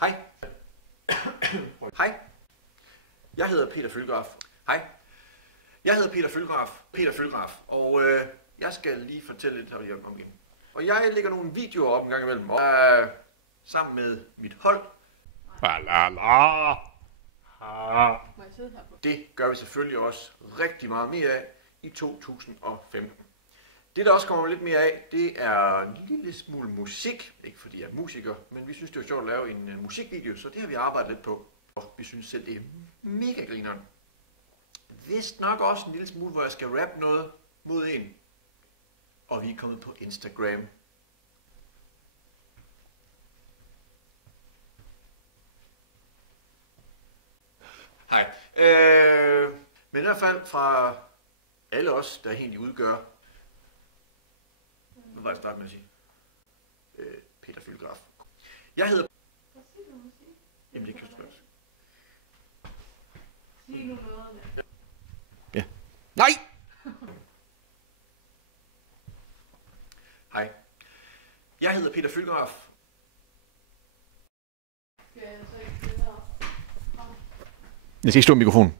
Hej. Hej. Jeg hedder Peter Føhlgraf. Hej. Jeg hedder Peter Føhlgraf, og jeg skal lige fortælle lidt om igen. Og jeg lægger nogle videoer op en gang imellem, sammen med mit hold. Det gør vi selvfølgelig også rigtig meget mere af i 2015. Det, der også kommer lidt mere af, det er en lille smule musik. Ikke fordi jeg er musiker, men vi synes, det er sjovt at lave en musikvideo, så det har vi arbejdet lidt på. Og vi synes selv, det er mega grineren. Vist nok også en lille smule, hvor jeg skal rappe noget mod en. Og vi er kommet på Instagram. Hej. Men i hvert fald fra alle os, der egentlig udgør... Hvad var jeg starte med at sige? Peter Føhlgraf. Jeg hedder... Hvad siger du musik? Jamen det kan du spørge. Sig nu noget der. Ja. Nej! Hej. Jeg hedder Peter Føhlgraf. Skal jeg så ikke det her? Jeg skal ikke stå i mikrofonen.